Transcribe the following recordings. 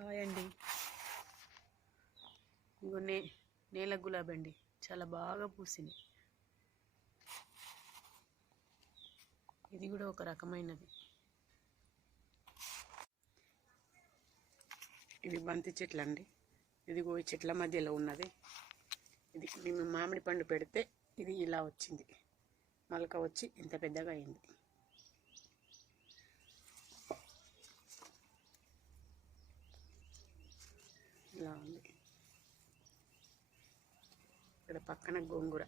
Hi అండి ఇగో నే నేల గులాబీ అండి చాలా బాగా పూసింది. ఇది కూడా ఒక రకమైనది. ఇది బంతి చెట్లు అండి ఇదిగో ఈ చెట్ల మధ్యలో ఉన్నది. ఇది మేము మామిడి పండు పెడితే ఇది ఇలా వచ్చింది. మొలక వచ్చి ఇంత పెద్దగా అయింది. ఇలా ఉంది. ఇక్కడ పక్కన గోంగూర.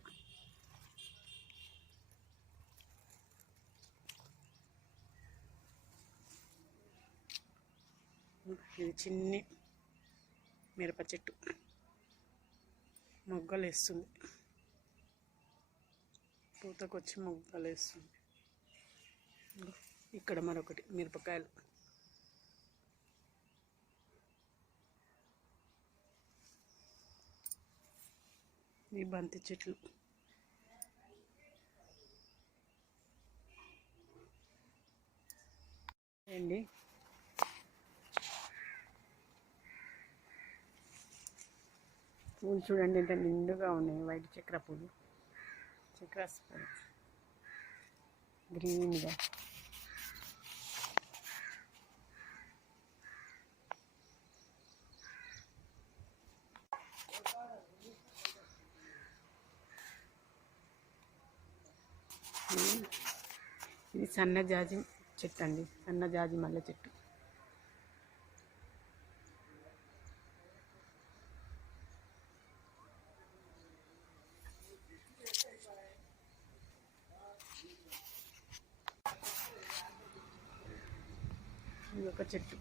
ఇది చిన్ని మిరప చెట్టు. మొగ్గలు వేస్తుంది. పూతకొచ్చి మొగ్గలు వేస్తుంది. ఇక్కడ మరొకటి మిరపకాయలు. ఈ బంతి చెట్లు. అండి. పూలు చూడండి ఎంత నిండుగా ఉన్నాయి. వైట్ చక్ర పూలు. చక్రాస్ పూలు గ్రీన్గా. ఇది సన్న జాజి చెట్టు అండి సన్న జాజి మల్లె చెట్టు. ఇది ఒక చెట్టు.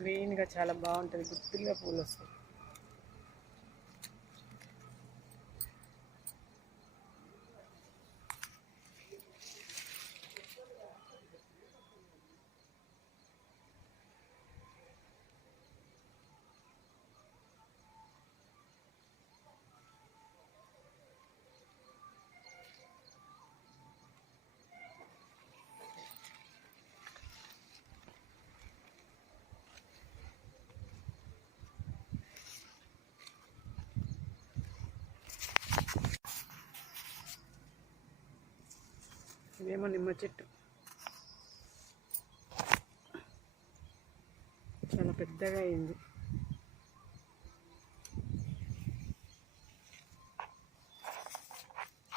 గ్రీన్గా చాలా బాగుంటుంది. గుర్తులుగా పూలు వస్తాయి ఇదేమో నిమ్మ చెట్టు. చాలా పెద్దగా అయింది.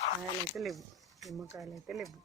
కాయలు అయితే లేవు. నిమ్మకాయలు అయితే లేవు.